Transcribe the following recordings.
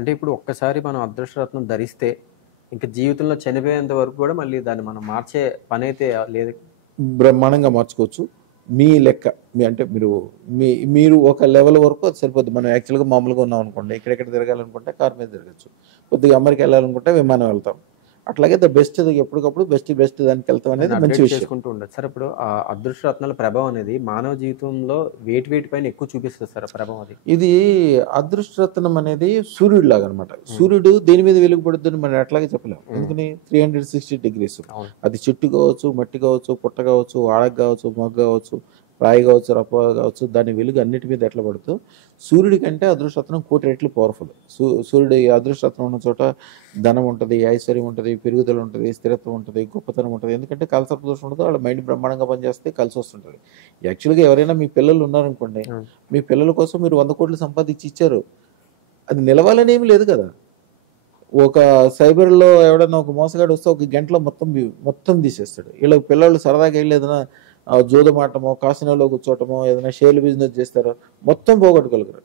అంటే ఇప్పుడు ఒక్కసారి మనం అదృష్టరత్నం ధరిస్తే ఇంక జీవితంలో చనిపోయేంత వరకు కూడా మళ్ళీ దాన్ని మనం మార్చే పనైతే లేదు. బ్రహ్మాండంగా మార్చుకోవచ్చు. మీ లెక్క అంటే మీరు ఒక లెవెల్ వరకు అది సరిపోద్ది. మనం యాక్చువల్గా మామూలుగా ఉన్నాం అనుకోండి, ఎక్కడెక్కడ తిరగాలనుకుంటే కారు మీద తిరగచ్చు, కొద్దిగా అమెరికా వెళ్ళాలనుకుంటే విమానం వెళ్తాం. అట్లాగే ద బెస్ట్ ఎప్పటికప్పుడు బెస్ట్ దానికి వెళ్తాం అనేది మంచి విషయం. చేసుకుంటూ ఉండదు సార్. ఇప్పుడు ఆ అదృష్టరత్నాల ప్రభావం అనేది మానవ జీవితంలో వేటి పైన ఎక్కువ చూపిస్తుంది సార్ ప్రభావం అది? ఇది అదృష్టరత్నం అనేది సూర్యుడు లాగా అనమాట. సూర్యుడు దేని మీద వెలుగుపడుద్దని మనం అట్లాగే చెప్పలేము. ఎందుకని 360 degrees. అది చెట్టు కావచ్చు, మట్టి కావచ్చు, పుట్ట కావచ్చు, ఆడక కావచ్చు, మొగ్గ కావచ్చు, రాయి కావచ్చు, రప్ప కావచ్చు, దాని వెలుగు అన్నిటి మీద ఎట్లా పడుతూ సూర్యుడి కంటే అదృష్టరత్నం 1,000,000 రెట్లు పవర్ఫుల్. సూర్యుడు అదృష్టరత్నం ఉన్న చోట ధనం ఉంటుంది, ఐశ్వర్యం ఉంటుంది, పెరుగుదల ఉంటుంది, స్థిరత్వం ఉంటుంది, గొప్పతనం ఉంటుంది. ఎందుకంటే కలసర్ప దోషం ఉండదు, వాళ్ళ మైండ్ బ్రహ్మాండంగా పనిచేస్తే కలిసి వస్తుంటుంది. యాక్చువల్గా ఎవరైనా మీ పిల్లలు ఉన్నారనుకోండి, మీ పిల్లల కోసం మీరు 100 కోట్లు సంపాదించి ఇచ్చారు, అది నిలవాలని ఏమి లేదు కదా. ఒక సైబర్లో ఎవడన్నా ఒక మోసగాడు వస్తే ఒక గంటలో మొత్తం తీసేస్తాడు. వీళ్ళ పిల్లలు సరదాగా వెళ్ళి ఏదైనా జూదం ఆటమో, కాసినోలో కూర్చోటమో, ఏదైనా షేర్ బిజినెస్ చేస్తారో మొత్తం పోగొట్టుకోగలరు.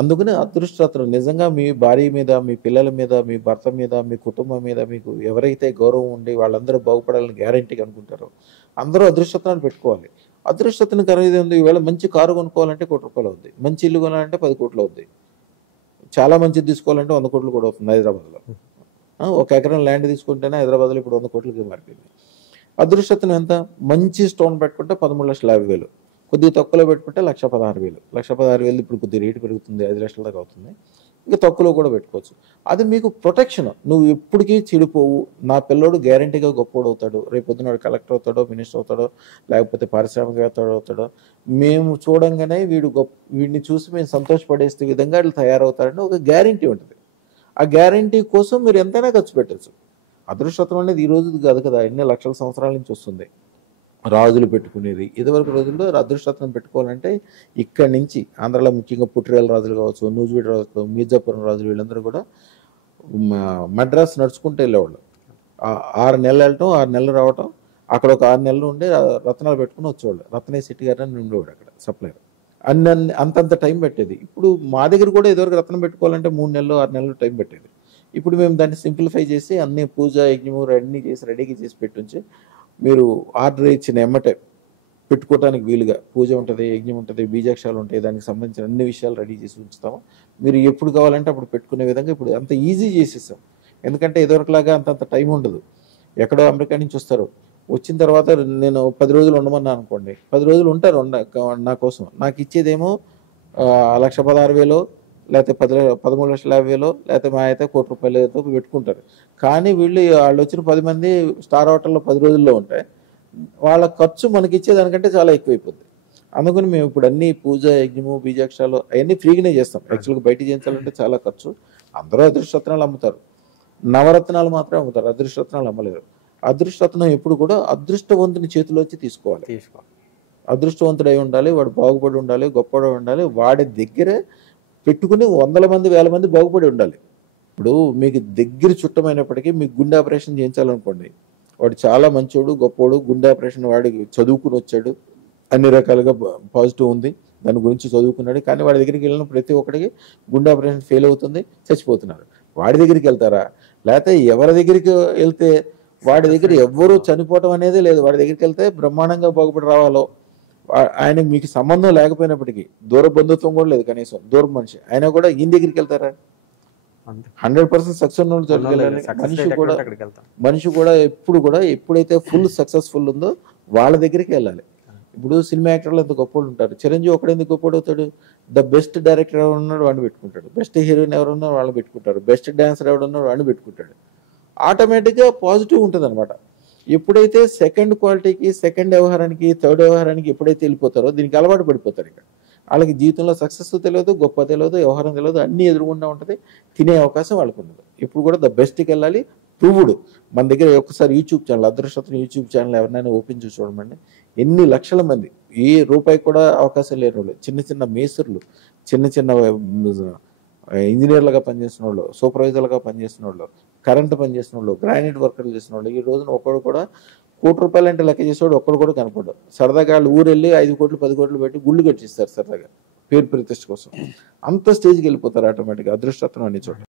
అందుకని అదృష్టరత్నం నిజంగా మీ భార్య మీద, మీ పిల్లల మీద, మీ భర్త మీద, మీ కుటుంబం మీద మీకు ఎవరైతే గౌరవం ఉండి వాళ్ళందరూ బాగుపడాలని గ్యారంటీగా అనుకుంటారో అందరూ అదృష్టరత్నాన్ని పెట్టుకోవాలి. అదృష్టరత్నం ఖరీదు ఉంది. ఈవేళ మంచి కారు కొనుక్కోవాలంటే 1 కోటి రూపాయలు అవుద్ది, మంచి ఇల్లు కొనాలంటే 10 కోట్లు అవుద్ది, చాలా మంచిది తీసుకోవాలంటే 100 కోట్లు కూడా అవుతుంది హైదరాబాద్లో. 1 ఎకరం ల్యాండ్ తీసుకుంటేనే హైదరాబాద్లో ఇప్పుడు 100 కోట్లకి మారిపోయింది. అదృష్టరత్నం ఎంత? మంచి స్టోన్ పెట్టుకుంటే 13,50,000, కొద్దిగా తక్కువలో పెట్టుకుంటే 1,16,000. 1,16,000 ఇప్పుడు కొద్దిగా రేటు పెరుగుతుంది, 5 లక్షల దాకా అవుతుంది. ఇంకా తక్కువలో కూడా పెట్టుకోవచ్చు. అది మీకు ప్రొటెక్షన్. నువ్వు ఎప్పటికీ చెడిపోవు. నా పిల్లోడు గ్యారంటీగా గొప్పోడు అవుతాడు, రేపు పొద్దున కలెక్టర్ అవుతాడో, మినిస్టర్ అవుతాడో, లేకపోతే పారిశ్రామికవేత్త అవుతాడో, మేము చూడంగానే వీడిని చూసి మేము సంతోషపడేస్తే విధంగా వాళ్ళు తయారవుతారని ఒక గ్యారంటీ ఉంటుంది. ఆ గ్యారంటీ కోసం మీరు ఎంతైనా ఖర్చు పెట్టచ్చు. అదృష్టరత్నం అనేది ఈ రోజు కాదు కదా, ఎన్ని లక్షల సంవత్సరాల నుంచి వస్తుంది. రాజులు పెట్టుకునేది. ఇదివరకు రోజుల్లో అదృష్టరత్నం పెట్టుకోవాలంటే ఇక్కడి నుంచి ఆంధ్రాలో ముఖ్యంగా పుట్టిరేల రాజులు కావచ్చు, నూజివీడు రాజులు, మీర్జాపురం రాజులు, వీళ్ళందరూ కూడా మద్రాస్ నడుచుకుంటూ వెళ్ళేవాళ్ళు. 6 నెలలు వెళ్ళటం, 6 నెలలు రావటం, అక్కడ ఒక 6 నెలలు ఉండి రత్నాలు పెట్టుకుని వచ్చేవాళ్ళు. రత్నయ్య శెట్టి గారు అని ఉండేవాడు అక్కడ సప్లైర్. అంతంత టైం పెట్టేది. ఇప్పుడు మా దగ్గర కూడా ఇదివరకు రత్నం పెట్టుకోవాలంటే 3 నెలలు 6 నెలలు టైం పెట్టేది. ఇప్పుడు మేము దాన్ని సింప్లిఫై చేసి అన్ని పూజ యజ్ఞము అన్నీ చేసి రెడీగా చేసి పెట్టుంచి మీరు ఆర్డర్ ఇచ్చిన ఎమ్మటే పెట్టుకోవడానికి వీలుగా పూజ ఉంటుంది, యజ్ఞం ఉంటుంది, బీజాక్షాలు ఉంటాయి, దానికి సంబంధించిన అన్ని విషయాలు రెడీ చేసి ఉంచుతాము. మీరు ఎప్పుడు కావాలంటే అప్పుడు పెట్టుకునే విధంగా ఇప్పుడు అంత ఈజీ చేసేసాం. ఎందుకంటే ఇదివరకులాగా అంతంత టైం ఉండదు. ఎక్కడో అమెరికా నుంచి వస్తారు, వచ్చిన తర్వాత నేను 10 రోజులు ఉండమన్నా అనుకోండి, 10 రోజులు ఉంటారు నా కోసం. నాకు ఇచ్చేదేమో 1,16,000 లేకపోతే 13,50,000 లేకపోతే మా అయితే 1 కోటి రూపాయలతో పెట్టుకుంటారు. కానీ వాళ్ళు వచ్చిన 10 మంది స్టార్ హోటల్లో 10 రోజుల్లో ఉంటాయి. వాళ్ళ ఖర్చు మనకి ఇచ్చేదానికంటే చాలా ఎక్కువైపోద్ది. అందుకని మేము ఇప్పుడు అన్ని పూజ యజ్ఞము బీజాక్షరాలు అవన్నీ ఫ్రీగానే చేస్తాం. యాక్చువల్గా బయట చేయించాలంటే చాలా ఖర్చు. అందరూ అదృష్టరత్నాలు అమ్ముతారు, నవరత్నాలు మాత్రమే అమ్ముతారు, అదృష్టరత్నాలు అమ్మలేరు. అదృష్టరత్నం ఎప్పుడు కూడా అదృష్టవంతుని చేతిలోంచి తీసుకోవాలి. అదృష్టవంతుడై ఉండాలి, వాడు బాగుపడి ఉండాలి, గొప్పగా ఉండాలి, వాడి దగ్గరే పెట్టుకుని 100 మంది 1,000 మంది బాగుపడి ఉండాలి. ఇప్పుడు మీకు దగ్గర చుట్టమైనప్పటికీ మీకు గుండె ఆపరేషన్ చేయించాలనుకోండి, వాడు చాలా మంచోడు, గొప్పోడు, గుండె ఆపరేషన్ వాడికి చదువుకుని వచ్చాడు, అన్ని రకాలుగా పాజిటివ్ ఉంది, దాని గురించి చదువుకున్నాడు, కానీ వాడి దగ్గరికి వెళ్ళిన ప్రతి ఒక్కడికి గుండె ఆపరేషన్ ఫెయిల్ అవుతుంది, చచ్చిపోతున్నారు. వాడి దగ్గరికి వెళ్తారా? లేకపోతే ఎవరి దగ్గరికి వెళ్తే వాడి దగ్గర ఎవ్వరూ చనిపోవటం అనేది లేదు, వాడి దగ్గరికి వెళ్తే బ్రహ్మాండంగా బాగుపడి రావాలో, ఆయనకు మీకు సంబంధం లేకపోయినప్పటికీ, దూర బంధుత్వం కూడా లేదు, కనీసం దూరం మనిషి అయినా కూడా ఈయన దగ్గరికి వెళ్తారా? 100% సక్సెస్ మనిషి కూడా ఎప్పుడైతే ఫుల్ సక్సెస్ఫుల్ ఉందో వాళ్ళ దగ్గరికి వెళ్ళాలి. ఇప్పుడు సినిమా యాక్టర్లు ఎంత గొప్పలు ఉంటారు. చిరంజీవి ఒకడెందుకు గొప్పడు అవుతాడు? ద బెస్ట్ డైరెక్టర్ ఎవరున్నాడు వాడిని పెట్టుకుంటాడు, బెస్ట్ హీరోయిన్ ఎవరున్నారో వాళ్ళని పెట్టుకుంటారు, బెస్ట్ డాన్సర్ ఎవడున్నారో వాడిని పెట్టుకుంటాడు. ఆటోమేటిక్గా పాజిటివ్ ఉంటుంది అనమాట. ఎప్పుడైతే సెకండ్ క్వాలిటీకి, సెకండ్ వ్యవహారానికి, థర్డ్ వ్యవహారానికి ఎప్పుడైతే వెళ్ళిపోతారో దీనికి అలవాటు పడిపోతారు. ఇక్కడ వాళ్ళకి జీవితంలో సక్సెస్ తెలియదు, గొప్ప తెలియదు, వ్యవహారం తెలియదు, అన్నీ ఎదురుగుండా ఉంటుంది, తినే అవకాశం వాళ్ళకు ఉండదు. ఇప్పుడు కూడా ద బెస్ట్కి వెళ్ళాలి. ప్రూవ్డ్ మన దగ్గర ఒకసారి యూట్యూబ్ ఛానల్, అదృష్టరత్నం యూట్యూబ్ ఛానల్ ఎవరినైనా ఓపెన్ చేసి చూడమండి, ఎన్ని లక్షల మంది, ఏ రూపాయి కూడా అవకాశం లేని వాళ్ళు, చిన్న చిన్న మేస్త్రులు, చిన్న ఇంజనీర్లుగా పనిచేసిన వాళ్ళు, సూపర్వైజర్లుగా పనిచేసిన వాళ్ళు, కరెంటు పనిచేసిన వాళ్ళు, గ్రానైట్ వర్కర్లు చేసిన వాళ్ళు, ఈ రోజున ఒక్కడు కూడా 1 కోటి రూపాయలు అంటే లెక్క చేసేవాడు ఒక్కడు కూడా కనపడ్డాడు. సరదాగా వాళ్ళు ఊరు వెళ్ళి 5 కోట్లు 10 కోట్లు పెట్టి గుళ్ళు కట్టిస్తారు సరదాగా పేరు ప్రతిష్ట కోసం. అంత స్టేజ్కి వెళ్ళిపోతారు ఆటోమేటిక్గా అదృష్టరత్నం అనే చోట.